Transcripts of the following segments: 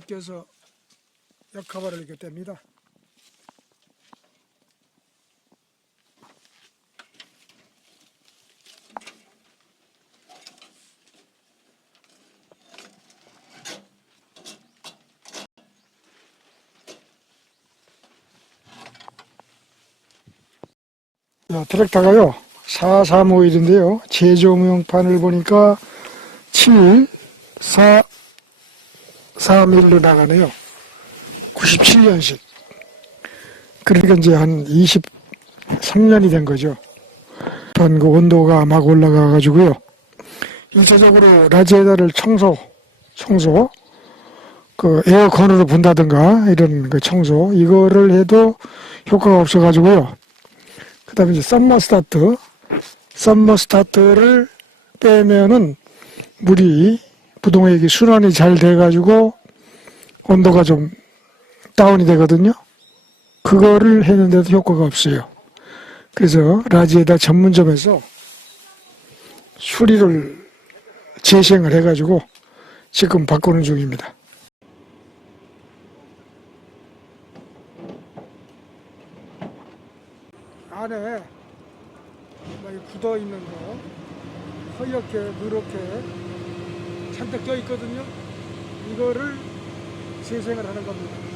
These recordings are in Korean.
제껴서 역커버를 이렇게 뗍니다. 자, 트랙터가요, 4351인데요. 제조무용판을 보니까 7, 4, 3일로 나가네요. 97년식. 그러니까 이제 한 23년이 된 거죠. 전그 온도가 막 올라가가지고요. 일차적으로 라지에다를 청소, 청소, 그 에어컨으로 분다든가 이런 그 청소, 이거를 해도 효과가 없어가지고요. 그 다음에 이제 썸머 스타트, 썸머 스타트를 빼면은 물이 부동액이 순환이 잘 돼가지고 온도가 좀 다운이 되거든요. 그거를 했는데도 효과가 없어요. 그래서 라지에다 전문점에서 수리를 재생을 해가지고 지금 바꾸는 중입니다. 안에 굳어 있는 거 허옇게 누렇게 잔뜩 껴 있거든요. 이거를 재생을 하는 겁니다.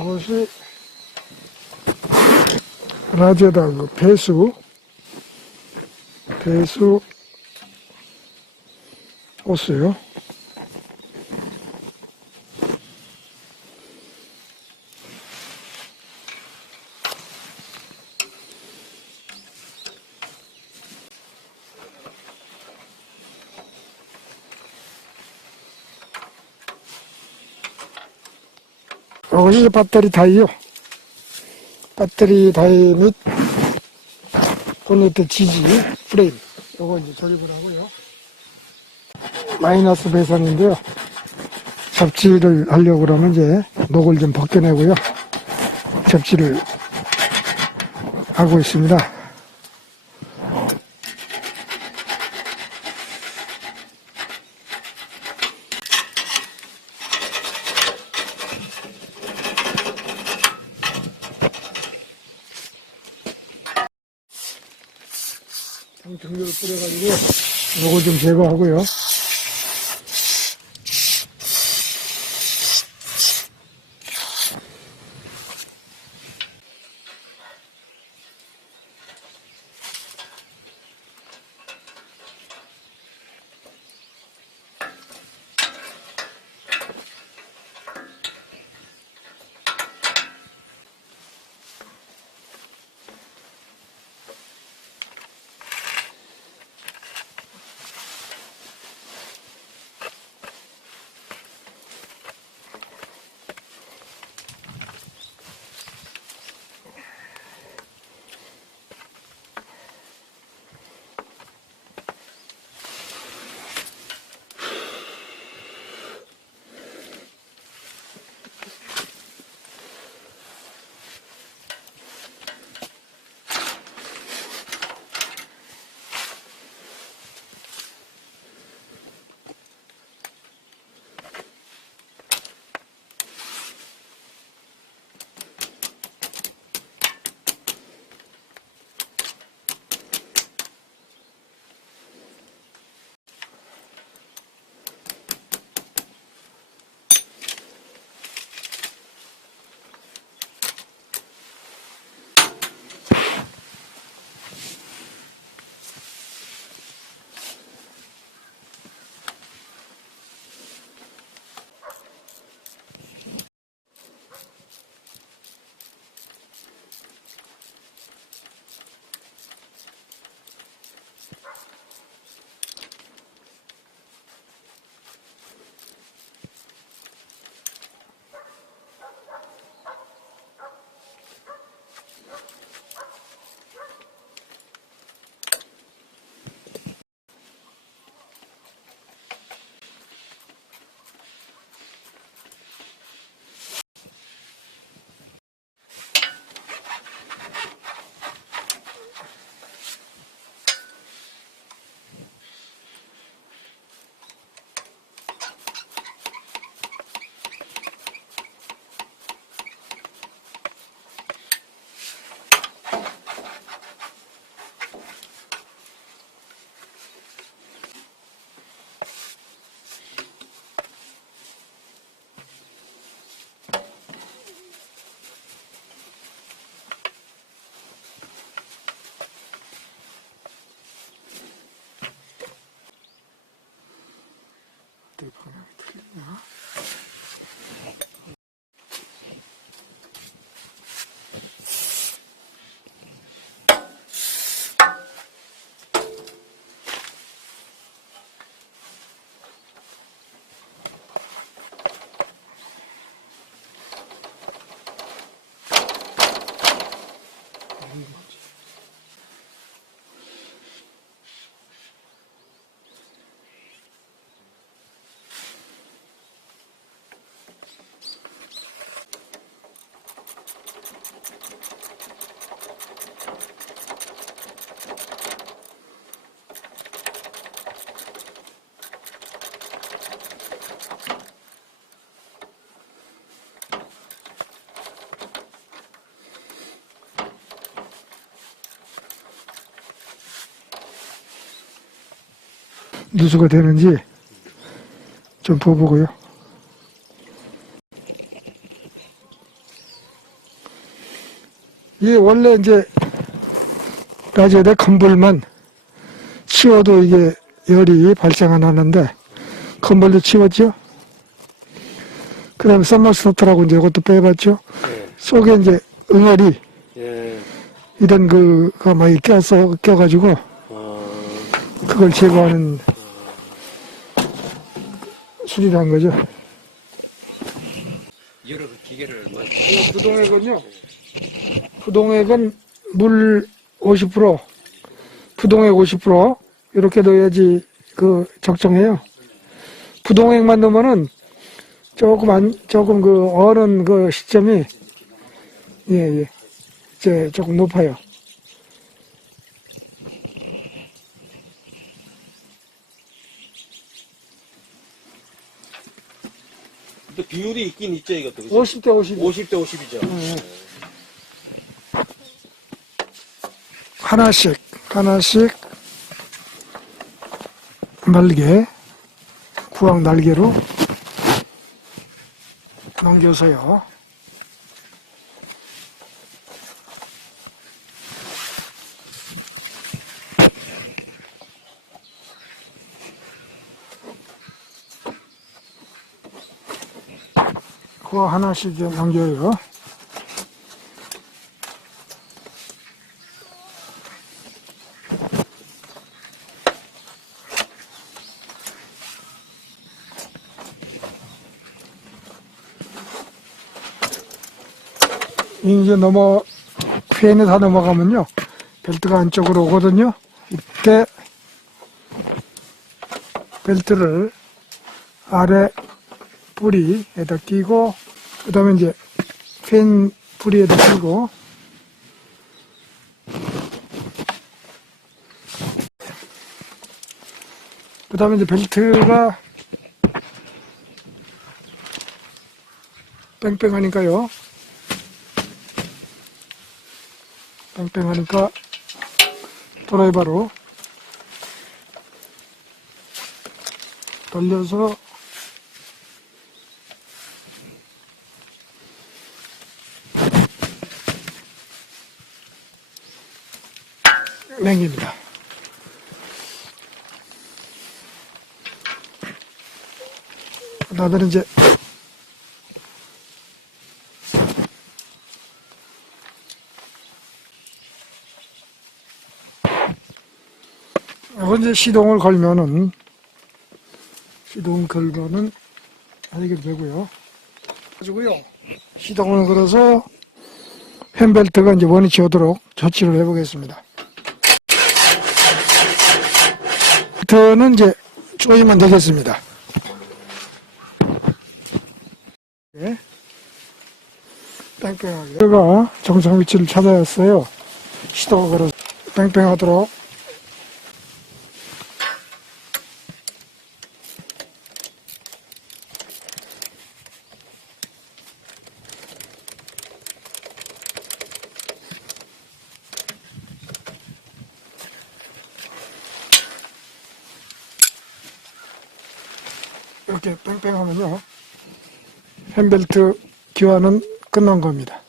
이것이 라지에다 그 배수 배수 호스요. 이것이 배터리 다이요. 배터리 다이 및 본네트 지지 프레임. 요거 이제 조립을 하고요. 마이너스 배선인데요. 접지를 하려고 그러면 이제 녹을 좀 벗겨내고요. 접지를 하고 있습니다. 등류를 뿌려가지고 요거 좀 제거하고요. 누수가 되는지 좀 보보고요. 이게 원래 이제 라지오의 컨볼만 치워도 이게 열이 발생 안 하는데 컨볼도 치웠죠. 그 다음에 썸머스토트라고 이제 이것도 빼봤죠. 예. 속에 이제 응어리 예. 이런 그가 많이 껴서 껴가지고 어, 그걸 제거하는 수리를 한 거죠. 여러 그 기계를 뭐 부동액은요. 부동액은 물 50%, 부동액 50% 이렇게 넣어야지 그 적정해요. 부동액만 넣으면은 조금 안 조금 그 어는 그 시점이 예예 이제 조금 높아요. 또 비율이 있긴 있죠 이것도 그죠? 50대 50. 50대 50이죠. 하나씩 하나씩 날개 구황 날개로 넘겨서요. 그거 하나씩 넘겨요. 이제 넘어 팬에 다 넘어가면요 벨트가 안쪽으로 오거든요 이때 벨트를 아래 뿌리에다 끼고 그 다음에 이제 팬 뿌리에다 끼고. 그 다음에 이제 벨트가 뺑뺑하니까요. 뺑뺑하니까 드라이버로 돌려서 당깁니다. 나들은 이제 이건 이제 시동을 걸면은 시동 걸면은 하게 되고요. 가지고요. 시동을 걸어서 펜벨트가 이제 원위치 오도록 조치를 해보겠습니다. 벨트는 이제 조이면 되겠습니다. 네. 뺑뺑하게. 제가 정상 위치를 찾아왔어요. 시동을 걸어서 뺑뺑하도록 이렇게 뺑뺑하면요. 핸벨트 교환은 끝난 겁니다.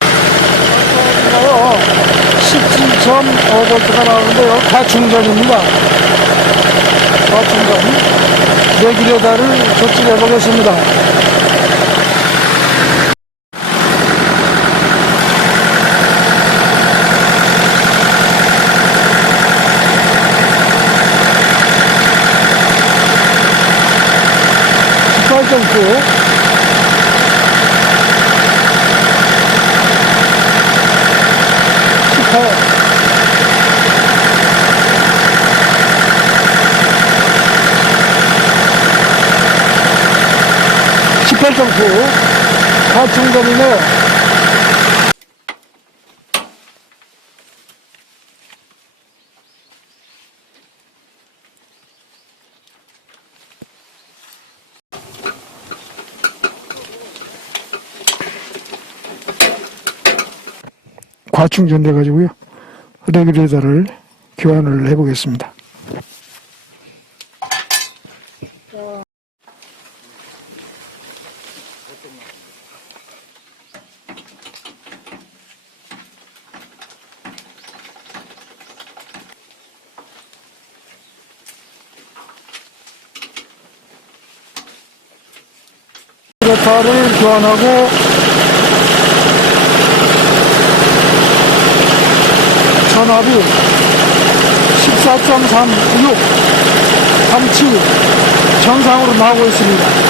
17.5V가 나오는데요. 과충전입니다. 과충전. 4기레다를 조치해 보겠습니다. 빨점프 과충전이네. 과충전 돼가지고요. 레귤레이터를 교환을 해보겠습니다. 레귤레이터를 교환하고 전압이 14.36 감치 정상으로 나오고 있습니다.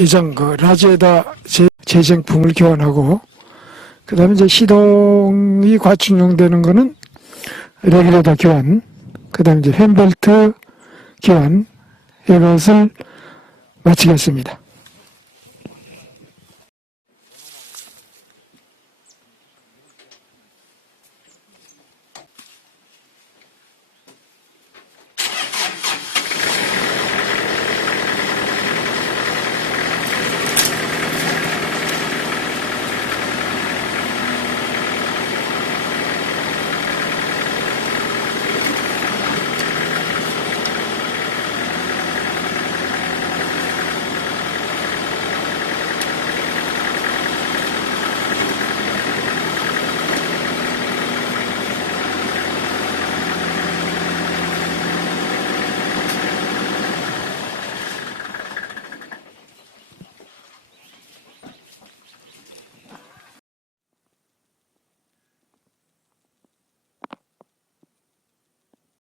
이전 그 라제다 재, 재생품을 교환하고 그 다음에 이제 시동이 과충용되는 거는 레귤레이터 교환 그 다음에 이제 펜벨트 교환 이것을 마치겠습니다.